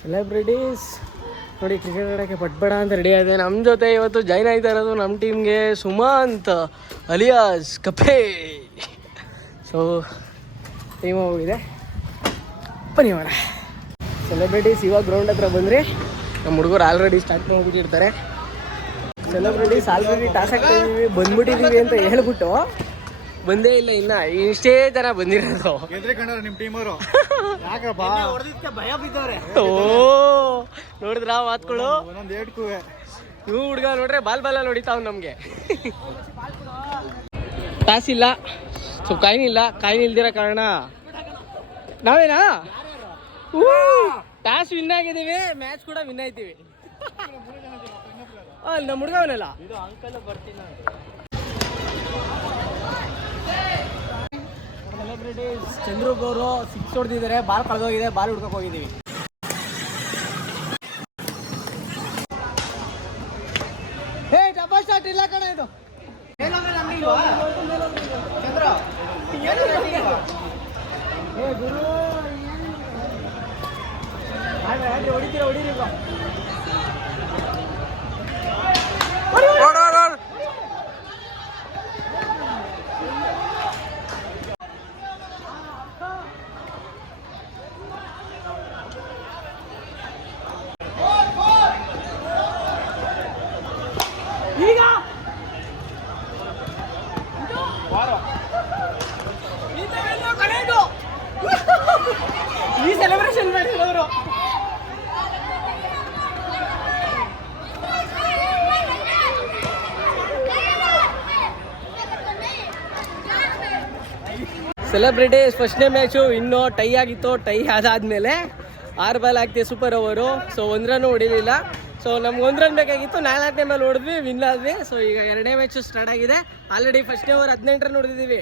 Celebrities ನೋಡಿ cricket ಆಡೋಕ್ಕೆ ಪಟ್ಬೇಡ ಅಂತ ರೆಡಿ ಆಗಿದೆ. ನಮ್ಮ ಜೊತೆ ಇವತ್ತು ಜಾಯ್ನ್ ಆಯ್ತಾ ಇರೋದು ನಮ್ಮ ಟೀಮ್ಗೆ ಸುಮಂತ್ ಅಲಿಯಾಸ್ ಕಪೆ. ಸೊ ಟೀಮ್ ಹೋಗಿದೆ, ಬನ್ನಿ ಮಾಡ. ಸೆಲೆಬ್ರಿಟೀಸ್ ಇವಾಗ ಗ್ರೌಂಡ್ ಹತ್ರ ಬಂದರೆ ನಮ್ಮ ಹುಡುಗರು ಆಲ್ರೆಡಿ ಸ್ಟಾರ್ಟ್ ಮಾಡಿಬಿಟ್ಟಿರ್ತಾರೆ. ಸೆಲೆಬ್ರಿಟೀಸ್ ಆಲ್ರೆಡಿ ಟಾಸ್ ಆಗ್ತಾಯಿದ್ದೀವಿ ಬಂದ್ಬಿಟ್ಟಿದ್ದೀವಿ ಅಂತ ಹೇಳ್ಬಿಟ್ಟು ಬಂದೇ ಇಲ್ಲ, ಇನ್ನ ಇಷ್ಟೇ ಜನ ಬಂದಿರೋದು. ನಿಮ್ಮ ಟೀಮವರು ಭಯ ಬಿದ್ದವ್ರೆ. ಓ ನೋಡಿದ್ರ ಮಾತುಗಳು. ಇವು ಹುಡುಗ ನೋಡ್ರೆ ಬಾಲ್ ಹೊಡಿತಾವ್ ನಮ್ಗೆ. ಟಾಸ್ ಇಲ್ಲ, ಸ್ವಲ್ಪ ಕಾಯಿನ್ ಇಲ್ಲ, ಕಾಯಿನ್ ಇಲ್ದಿರೋ ಕಾರಣ ನಾವೇನಾ ಟಾಸ್ ವಿನ್ ಆಗಿದ್ದೀವಿ, ಮ್ಯಾಚ್ ಕೂಡ ವಿನ್ ಆಯ್ತೀವಿ. ನಮ್ಮ ಹುಡುಗವನಲ್ಲ ಸೆಲೆಬ್ರಿಟೀಸ್ ಚಂದ್ರೂಪ್ ಅವರು 6 ಹೊಡೆದಿದ್ದಾರೆ, ಬಾಲ್ ಕಳೆದೋಗಿದೆ, ಬಾಲ್ ಹುಡ್ಕಕ್ಕೆ ಹೋಗಿದ್ದೀವಿ. ಹೇ ಡಬಲ್ ಶಾಟ್ ಇಲ್ಲ ಕಣ ಇದು. ಏ ಗುರು ಹೊಡಿತೀರ ಹೊಡೀರಿ. ಈಗ ಈ ಸೆಲೆಬ್ರೇಷನ್ ಮಾಡಿರೋರು ಸೆಲೆಬ್ರಿಟೀಸ್ ಫಸ್ಟ್ನೇ ಮ್ಯಾಚು ಇನ್ನೂ ಟೈ ಆಗಿತ್ತು. ಟೈ ಆದಾದ್ಮೇಲೆ 6 ಬಾಲ್ ಆಗ್ತೀವಿ ಸೂಪರ್ ಓವರು. ಸೊ 1 ರನ್ ಹೊಡಿಲಿಲ್ಲ. ಸೊ ನಮ್ಗೆ 1 ರನ್ ಬೇಕಾಗಿತ್ತು, 4ನೇ ಮೇಲೆ ಹೊಡೆದ್ವಿ, ವಿನ್ ಆದ್ವಿ. ಸೊ ಈಗ 2ನೇ ಮ್ಯಾಚು ಸ್ಟಾರ್ಟ್ ಆಗಿದೆ. ಆಲ್ರೆಡಿ ಫಸ್ಟ್ನೇ ಓವರ್ 18 ರನ್ ಹೊಡೆದಿದ್ದೀವಿ.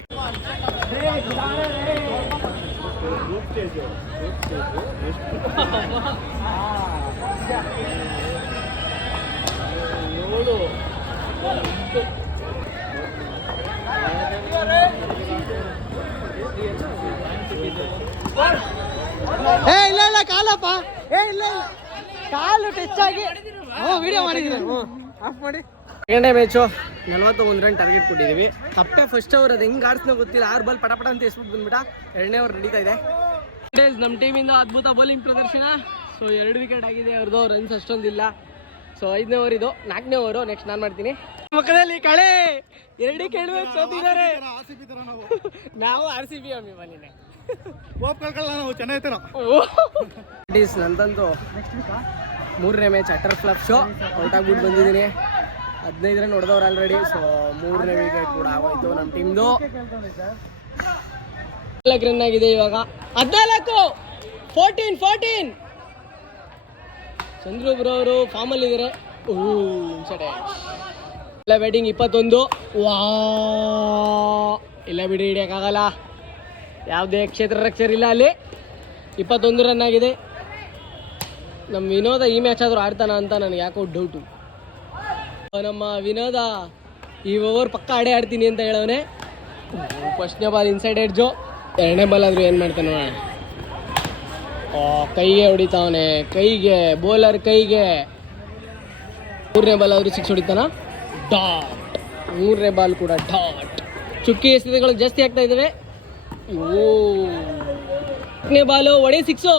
ನೋಡು ಇಲ್ಲ ಇಲ್ಲ ಕಾಲಪ್ಪ, ಇಲ್ಲ ಕಾಲು ಟಚ್ ಆಗಿ ವಿಡಿಯೋ ಮಾಡಿದ್ದೀನಿ. ಆಫ್ ಮಾಡಿ. ಸೆಕೆಂಡೇ ಮ್ಯಾಚು 41 ರನ್ ಟಾರ್ಗೆಟ್ ಕೊಟ್ಟಿದ್ದೀವಿ. ತಪ್ಪೆ ಫಸ್ಟ್ ಓವರ್, ಅದು ಹೆಂಗೆ ಆಡ್ಸ್ನೋ ಗೊತ್ತಿಲ್ಲ. 6 ಬಾಲ್ ಪಟ ಅಂತ ಎಸ್ಬಿಟ್ಟು ಬಂದ್ಬಿಟ್ಟ. 2ನೇ ಓವರ್ ನಡೀತಾ ಇದೆ. ನಮ್ಮ ಟೀಮಿಂದ ಅದ್ಭುತ ಬೌಲಿಂಗ್ ಪ್ರದರ್ಶನ. ಸೊ 2 ವಿಕೆಟ್ ಆಗಿದೆ ಅವ್ರದ್ದು, ರನ್ಸ್ ಅಷ್ಟೊಂದಿಲ್ಲ. ಸೊ 5ನೇ ಓವರ್ ಇದು, 4ನೇ ಓವರು ನೆಕ್ಸ್ಟ್ ನಾನು ಮಾಡ್ತೀನಿ. ಮಕ್ಕಳಲ್ಲಿ ಕಳೆ 2 ವಿಕೆಟ್ ಸೋತಿದ್ದಾರೆ. ನಾವು RCB ಅಭಿಮಾನಿನೇ. ನಂದಂತೂ 3ನೇ match utter flop show out ಆಗ್ಬಿಟ್ಟು ಬಂದಿದ್ದೀನಿ. 15 ರನ್ ಹೊಡೆದವ್ರು ಆಲ್ರೆಡಿ. ಸೊ 3ನೇ ವಿಕೆಟ್ ಕೂಡ ಆಗೋಯ್ತು ನಮ್ಮ ಟೀಮ್ದು. 4 ರನ್ ಆಗಿದೆ ಇವಾಗ. 14 ಚಂದ್ರೂಬ್ರು ಅವರು ಫಾರ್ಮಲ್ಲಿ ಇದ್ದಾರೆ. ಇಲ್ಲ ಬ್ಯಾಟಿಂಗ್ 21. ವಾ ಇಲ್ಲ ಬಿಡಿ, ಹಿಡಿಯೋಕ್ಕಾಗಲ್ಲ. ಯಾವುದೇ ಕ್ಷೇತ್ರ ರಕ್ಷರ್ ಇಲ್ಲ ಅಲ್ಲಿ. 21 ರನ್ ಆಗಿದೆ. ನಮ್ಮ ವಿನೋದ ಈ ಮ್ಯಾಚ್ ಆದರೂ ಆಡ್ತಾನ ಅಂತ ನನಗೆ ಯಾಕೋ ಡೌಟು. ನಮ್ಮ ವಿನೋದ ಈ ಓವರ್ ಪಕ್ಕ ಆಡ್ತೀನಿ ಅಂತ ಹೇಳವನೆ. ಫಸ್ಟ್ನೇ ಬಾಲ್ ಇನ್ಸೈಡ್ ಎಡ್ಜು, 2ನೇ ಬಾಲ್ ಆದರೂ ಏನು ಮಾಡ್ತಾನೆ ನೋಡೋಣ. ಕೈಗೆ ಹೊಡಿತಾವನೆ, ಕೈಗೆ, ಬೌಲರ್ ಕೈಗೆ. 3ನೇ ಬಾಲ್ ಆದರೂ 6 ಹೊಡಿತಾನ. ಡಾಟ್. 3ನೇ ಬಾಲ್ ಕೂಡ ಡಾಟ್. ಚುಕ್ಕಿ ಎಸೆತಗಳು ಜಾಸ್ತಿ ಆಗ್ತಾ ಇದ್ದಾವೆ. 4ನೇ ಬಾಲು ಒಡೆ 6.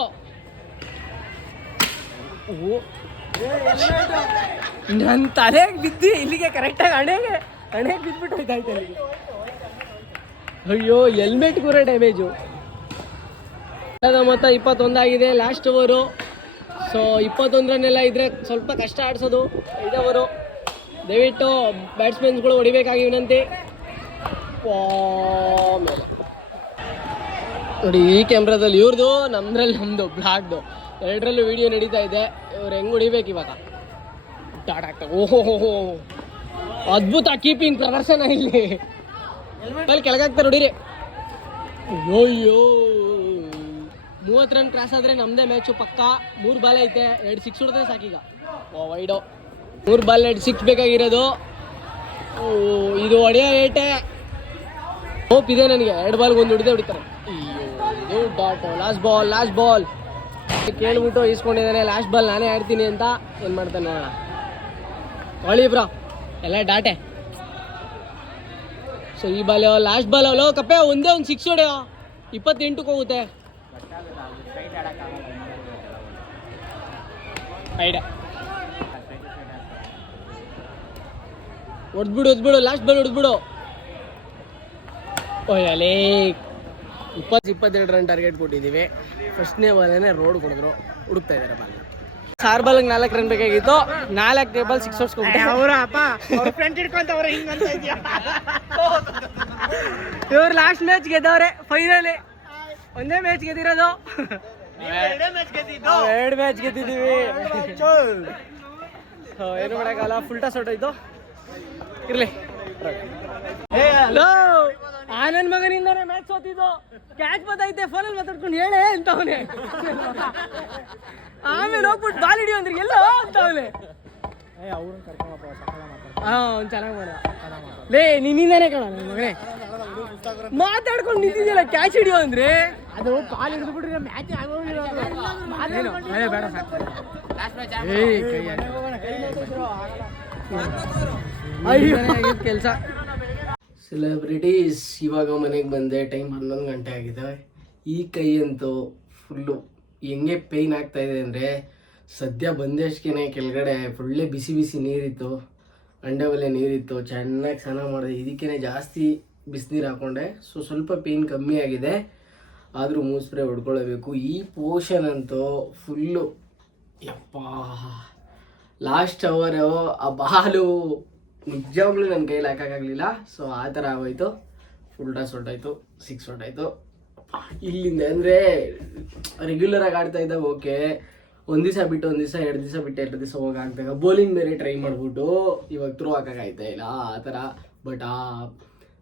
ನನ್ನ ತಲೆಗೆ ಬಿದ್ದು ಇಲ್ಲಿಗೆ ಕರೆಕ್ಟಾಗಿ ಹಣೆಗೆ ಬಿದ್ದುಬಿಟ್ಟು ಹೋಯ್ತಾಯ್ತು ಅಲ್ಲಿಗೆ. ಅಯ್ಯೋ ಹೆಲ್ಮೆಟ್ ಕೂಡ ಡ್ಯಾಮೇಜು. ಮೊತ್ತ 21 ಆಗಿದೆ, ಲಾಸ್ಟ್ ಓವರು. ಸೊ 21 ರನ್ನೆಲ್ಲ ಇದ್ರೆ ಸ್ವಲ್ಪ ಕಷ್ಟ ಆಡಿಸೋದು. 5ನೇ ಓವರು. ದಯವಿಟ್ಟು ಬ್ಯಾಟ್ಸ್ಮನ್ಸ್ಗಳು ಹೊಡಿಬೇಕಾಗಿ ವಿನಂತಿ. ನೋಡಿ ಈ ಕ್ಯಾಮ್ರಾದಲ್ಲಿ ಇವ್ರದ್ದು, ನಮ್ಮದು ಬ್ಲಾಗ್ದು 2ರಲ್ಲೂ ವಿಡಿಯೋ ನಡೀತಾ ಇದೆ. ಇವ್ರು ಹೆಂಗೆ ಹೊಡಿಬೇಕು ಇವಾಗ. ಡಾಟ್ ಆಗ್ತದೆ. ಓಹೋ ಅದ್ಭುತ ಕೀಪಿಂಗ್ ಪ್ರದರ್ಶನ ಇಲ್ಲಿ. ಅಲ್ಲಿ ಕೆಳಗಾಗ್ತಾರೆ ಹೊಡೀರಿ. ಅಯ್ಯೋ 30 ರನ್ ಕ್ರಾಸ್ ಆದರೆ ನಮ್ಮದೇ ಮ್ಯಾಚು ಪಕ್ಕ. 3 ಬಾಲ್ ಐತೆ, 2 6 ಹೊಡೆದ್ರೆ ಸಾಕೀಗ. ವೈಡು 3 ಬಾಲ್ 2 6 ಬೇಕಾಗಿರೋದು. ಇದು ಹೊಡೆಯೋ ಏಟೆ. ಹೋಪ್ ಇದೆ ನನಗೆ. 2 ಬಾಲ್ಗೆ 1 ಹೊಡೆದೇ ಹೊಡಿತಾರೆ. ಅಯ್ಯೋ ಇದು ಡಾಟ್. ಲಾಸ್ಟ್ ಬಾಲ್ ಕೇಳ್ಬಿಟ್ಟು ಈಸ್ಕೊಂಡಿದ್ದಾನೆ ಲಾಸ್ಟ್ ಬಾಲ್ ನಾನೇ ಆಡ್ತೀನಿ ಅಂತ ಏನು ಮಾಡ್ತಾನೆ ನೋಡೋಣ. ಹೊಳಿ ಬ್ರೋ ಎಲ್ಲ ಡಾಟೆ. ಸೊ ಈ ಬಾಲ್ ಲಾಸ್ಟ್ ಬಾಲ್ ಅವಳು ಕಪ್ಪೆ ಒಂದೇ ಒಂದು 6 ಹೊಡೆಯೋ 28ಕ್ಕೆ ಹೋಗುತ್ತೆ. ಐಡಿಯಾ ಹೊಡ್ಬಿಡು ಲಾಸ್ಟ್ ಬಾಲ್ ಹೊಡೆದ್ಬಿಡು. ಓಯಲೇ 22 ರನ್ ಟಾರ್ಗೆಟ್ ಕೊಟ್ಟಿದ್ದೀವಿ. ಫಸ್ಟ್ನೇ ಬಾಲೇನೆ ರೋಡ್ ಕೊಡಿದ್ರು, ಹುಡುಕ್ತಾ ಇದ್ದಾರೆ ಬಾಲ್. 6 ಬಾಲ್ಗೆ 4 ರನ್ ಬೇಕಾಗಿತ್ತು, 4 ಬಾಲ್ 6 ಹೊಡ್ಸ್ಕೊಂಡ್ಬಿಟ್ಟೆ. ಇವ್ರು ಲಾಸ್ಟ್ ಮ್ಯಾಚ್ ಗೆದ್ದವ್ರೆ, ಫೈನಲಿ ಒಂದೇ ಮ್ಯಾಚ್ ಗೆದ್ದಿರೋದು. 2 ಮ್ಯಾಚ್ ಗೆದ್ದಿದ್ದೀವಿ. ಏನು ಮಾಡೋಕ್ಕಲ್ಲ, ಫುಲ್ ಟಾಸ್ ಹೊಟ್ಟೋಯ್ತು. ಇರ್ಲಿ ಆನಂದ್ ಮಗನಿಂದಾನೆ ಮ್ಯಾಚ್ ಸೋತಿದ್ದು. ಕ್ಯಾಚ್ ಬತ್ತೈತೆ ಫೋನಲ್ಲಿ ಮಾತಾಡ್ಕೊಂಡು ಹೇಳೇ ಅಂತವನೆ. ಆಮೇಲೆ ಹೋಗ್ಬಿಟ್ಟು ಬಾಲ್ ಹಿಡಿಯೋ ಅಂದ್ರೆ ಎಲ್ಲೋ ಅಂತವನೆ. ಚೆನ್ನಾಗಿ ಮಾಡ ಲೇ, ನಿನ್ನಿಂದಾನೆ ಕಣ ನನ್ನ ಮಗನೇ ಮಾತಾಡ್ಕೊಂಡು ನಿಂತಿದ್ಯಲ್ಲ. ಕ್ಯಾಚ್ ಹಿಡಿಯೋ ಅಂದ್ರೆ ಅದು ಕಾಲ್ ಹಿಡಿದು ಬಿಟ್ರೆ ಮ್ಯಾಚ್ ಬೇಡ ಕೆಲಸ. ಸೆಲೆಬ್ರಿಟೀಸ್ ಇವಾಗ ಮನೆಗೆ ಬಂದೆ. ಟೈಮ್ 11 ಗಂಟೆ ಆಗಿದೆ. ಈ ಕೈ ಅಂತೂ ಫುಲ್ಲು ಹೆಂಗೆ ಪೇಯ್ನ್ ಆಗ್ತಾ ಇದೆ ಅಂದರೆ, ಸದ್ಯ ಬಂದಷ್ಟೇ ಕೆಳಗಡೆ ಫುಲ್ಲೇ ಬಿಸಿ ಬಿಸಿ ನೀರಿತ್ತು, ಅಂಡೆ ಒಲೆ ನೀರಿತ್ತು, ಚೆನ್ನಾಗಿ ಸ್ನಾನ ಮಾಡಿದೆ. ಇದಕ್ಕೇ ಜಾಸ್ತಿ ಬಿಸಿನೀರು ಹಾಕ್ಕೊಂಡೆ. ಸೊ ಸ್ವಲ್ಪ ಪೇಯ್ನ್ ಕಮ್ಮಿ ಆಗಿದೆ, ಆದರೂ ಮೂವ್ ಸ್ಪ್ರೇ ಹೊಡ್ಕೊಳ್ಳಬೇಕು. ಈ ಪೋರ್ಷನ್ ಅಂತೂ ಫುಲ್ಲು ಯಪ್ಪ ಲಾಸ್ಟ್ ಅವರು ಆ ಬಾಲು ನಿಜವಾಗ್ಲೂ ನನ್ನ ಕೈಲಿ ಹಾಕೋಕ್ಕಾಗಲಿಲ್ಲ. ಸೊ ಆ ಥರ ಆಗೋಯ್ತು. ಫುಲ್ ಟಾಸ್ ಹೊರ್ಟಾಯ್ತು, 6 ಹೊರ್ಟಾಯ್ತು. ಇಲ್ಲಿಂದ ಅಂದರೆ ರೆಗ್ಯುಲರಾಗಿ ಆಡ್ತಾ ಇದ್ದಾಗ ಓಕೆ, ಒಂದು ದಿವಸ ಬಿಟ್ಟು ಒಂದು ದಿವಸ, 2 ದಿವಸ ಬಿಟ್ಟು 2 ದಿವಸ ಹೋಗಿ ಆಗ್ದಾಗ ಬೌಲಿಂಗ್ ಬೇರೆ ಟ್ರೈ ಮಾಡಿಬಿಟ್ಟು ಇವಾಗ ಥ್ರೋ ಹಾಕೋಕ್ಕಾಯ್ತಾ ಇಲ್ಲ ಆ ಥರ. ಬಟ್ ಆ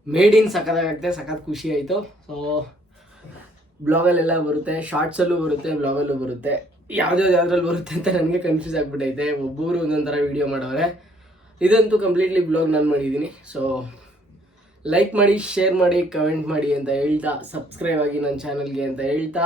ಮೇಡಿನ್ ಸಖತ್ತಾಗತ್ತೆ, ಸಖತ್ ಖುಷಿ ಆಯಿತು. ಸೊ ಬ್ಲಾಗಲ್ಲೆಲ್ಲ ಬರುತ್ತೆ, ಶಾರ್ಟ್ಸಲ್ಲೂ ಬರುತ್ತೆ, ಬ್ಲಾಗಲ್ಲೂ ಬರುತ್ತೆ. ಯಾವ್ದ್ರಲ್ಲಿ ಬರುತ್ತೆ ಅಂತ ನನಗೆ ಕನ್ಫ್ಯೂಸ್ ಆಗಿಬಿಟ್ಟೈತೆ. ಒಬ್ಬೊಬ್ರು ಒಂದೊಂಥರ ವೀಡಿಯೋ ಮಾಡವ್ರೆ. ಇದಂತೂ ಕಂಪ್ಲೀಟ್ಲಿ ಬ್ಲಾಗ್ ನಾನು ಮಾಡಿದ್ದೀನಿ. ಸೊ ಲೈಕ್ ಮಾಡಿ, ಶೇರ್ ಮಾಡಿ, ಕಮೆಂಟ್ ಮಾಡಿ ಅಂತ ಹೇಳ್ತಾ, ಸಬ್ಸ್ಕ್ರೈಬ್ ಆಗಿ ನನ್ನ ಚಾನಲ್ಗೆ ಅಂತ ಹೇಳ್ತಾ